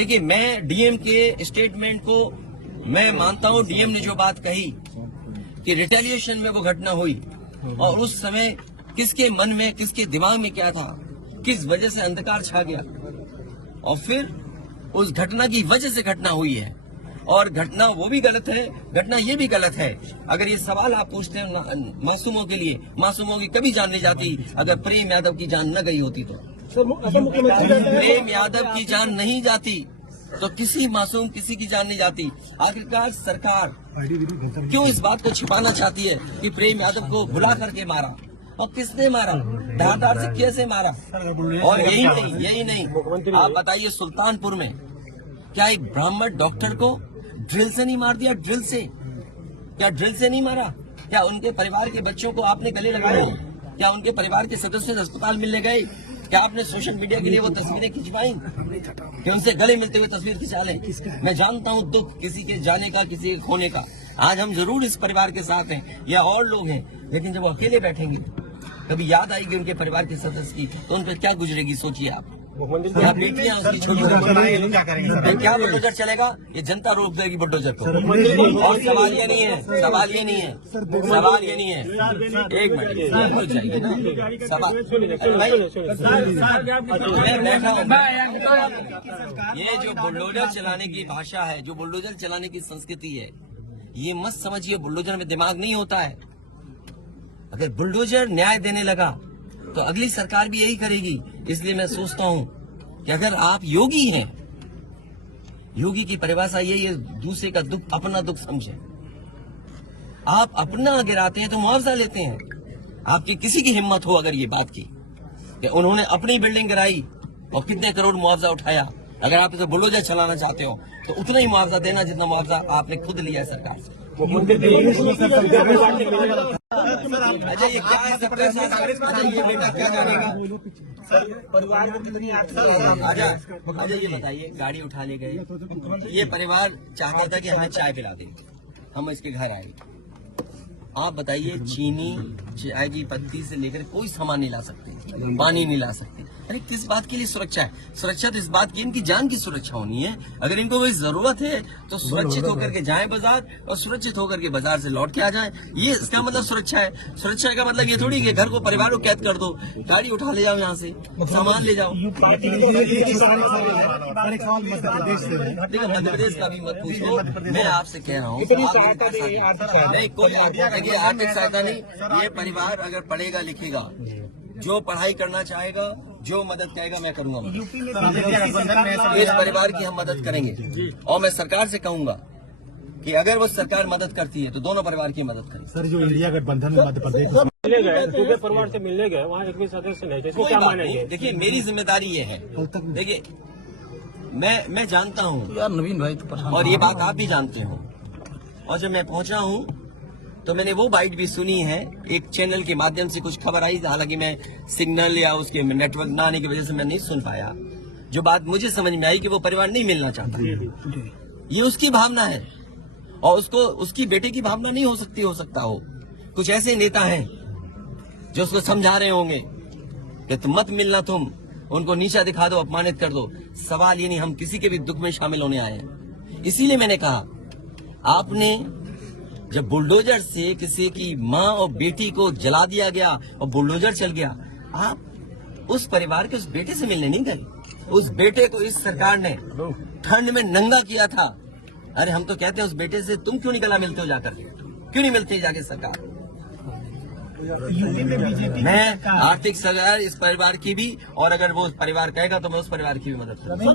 देखिए, मैं डीएम के स्टेटमेंट को मैं मानता हूं। डीएम ने जो बात कही कि रिटेलिएशन में वो घटना हुई और उस समय किसके मन में, किसके दिमाग में क्या था, किस वजह से अंधकार छा गया और फिर उस घटना की वजह से घटना हुई है। और घटना वो भी गलत है, घटना ये भी गलत है। अगर ये सवाल आप पूछते हैं मासूमों के लिए, मासूमों की कभी जान नहीं जाती अगर प्रेम यादव की जान न गई होती तो। प्रेम यादव की जान नहीं जाती तो किसी मासूम किसी की जान नहीं जाती। आखिरकार सरकार क्यों इस बात को छिपाना चाहती है कि प्रेम यादव को बुला करके मारा और किसने मारा, धारदार से कैसे मारा। और यही नहीं, आप बताइए सुल्तानपुर में क्या एक ब्राह्मण डॉक्टर को ड्रिल से नहीं मार दिया? ड्रिल से, क्या ड्रिल से नहीं मारा? क्या उनके परिवार के बच्चों को आपने गले लगाए? क्या उनके परिवार के सदस्य अस्पताल मिलने गए? क्या आपने सोशल मीडिया के लिए वो तस्वीरें खिंचवाई कि उनसे गले मिलते हुए तस्वीर खिंचा लें? मैं जानता हूं दुख किसी के जाने का, किसी के खोने का। आज हम जरूर इस परिवार के साथ हैं या और लोग हैं, लेकिन जब वो अकेले बैठेंगे कभी याद आएगी उनके परिवार के सदस्य की तो उन पर क्या गुजरेगी, सोचिए आप। क्या बेटियां उसकी छोटी क्या बुलडोजर चलेगा? ये जनता रोक देगी बुलडोजर को। और सवाल ये नहीं है, सवाल ये नहीं है, सवाल ये नहीं है। एक मिनट हो जाएगी ना सवाल। मैं बैठा हूँ। ये जो बुलडोजर चलाने की भाषा है, जो बुलडोजर चलाने की संस्कृति है, ये मत समझिए बुलडोजर में दिमाग नहीं होता है। अगर बुलडोजर न्याय देने लगा तो अगली सरकार भी यही करेगी। इसलिए मैं सोचता हूं कि अगर आप योगी हैं, योगी की परिभाषा यही है, दूसरे का दुख अपना दुख समझे। आप अपना गिराते हैं तो मुआवजा लेते हैं। आपकी किसी की हिम्मत हो अगर ये बात की कि उन्होंने अपनी बिल्डिंग गिराई और कितने करोड़ मुआवजा उठाया, अगर आप इसे बुलडोजर चलाना चाहते हो तो उतना ही मुआवजा देना जितना मुआवजा आपने खुद लिया है सरकार से। अच्छा, ये क्या है सबका साथ? अच्छा, ये बेटा क्या जानेगा? अच्छा, ये बताइए, गाड़ी उठा ले गए, ये परिवार चाहता था कि हमें चाय पिला दें, हम इसके घर आए। आप बताइए, चीनी, चाय की पत्ती से लेकर कोई सामान नहीं ला सकते, पानी नहीं ला सकते। अरे किस बात के लिए सुरक्षा है? सुरक्षा तो इस बात की इनकी जान की सुरक्षा होनी है। अगर इनको कोई जरूरत है तो सुरक्षित होकर के जाएं बाजार और सुरक्षित होकर के बाजार से लौट के आ जाएं। ये इसका मतलब सुरक्षा है। सुरक्षा का मतलब ये थोड़ी कि घर को, परिवार को कैद कर दो, गाड़ी उठा ले जाओ, यहाँ से सामान ले जाओ। देखो, मध्य प्रदेश का भी मत पूछो, मैं आपसे कह रहा हूँ नहीं, कोई आर्थिक सहायता नहीं। ये परिवार अगर पढ़ेगा लिखेगा, जो पढ़ाई करना चाहेगा, जो मदद कहेगा मैं करूंगा। इस परिवार की हम मदद करेंगे और मैं सरकार से कहूंगा कि अगर वो सरकार मदद करती है तो दोनों परिवार की मदद करें। सर, जो इंडिया गठबंधन में मध्य प्रदेश मिलने गए, पूरे परिवार से मिलने गए, वहाँ एक भी सदस्य नहीं, इसको क्या मानेंगे? देखिए, मेरी जिम्मेदारी ये है। देखिए, मैं जानता हूँ यार नवीन भाई तो और ये बात आप भी जानते हो। और जब मैं पहुंचा हूँ तो मैंने वो बाइट भी सुनी है, एक चैनल के माध्यम से कुछ खबर आई, हालांकि मैं सिग्नल या उसके नेटवर्क ना आने की वजह से मैं नहीं सुन पाया। जो बात मुझे समझ में आई कि वो परिवार नहीं मिलना चाहता, ये उसकी भावना है और उसकी बेटे की भावना नहीं हो सकती, हो सकता हो। कुछ ऐसे नेता हैं जो उसको समझा रहे होंगे कि तुम मत मिलना, तुम उनको नीचा दिखा दो, अपमानित कर दो। सवाल ये नहीं, हम किसी के भी दुख में शामिल होने आए हैं। इसीलिए मैंने कहा, आपने जब बुलडोजर से किसी की माँ और बेटी को जला दिया गया और बुलडोजर चल गया, आप उस परिवार के उस बेटे से मिलने नहीं गए। उस बेटे को इस सरकार ने ठंड में नंगा किया था। अरे हम तो कहते हैं उस बेटे से तुम क्यों नहीं गला मिलते हो जाकर, क्यों नहीं मिलते जाके सरकार? मैं आर्थिक सहायता इस परिवार की भी, और अगर वो परिवार कहेगा तो मैं उस परिवार की भी मदद करूंगा।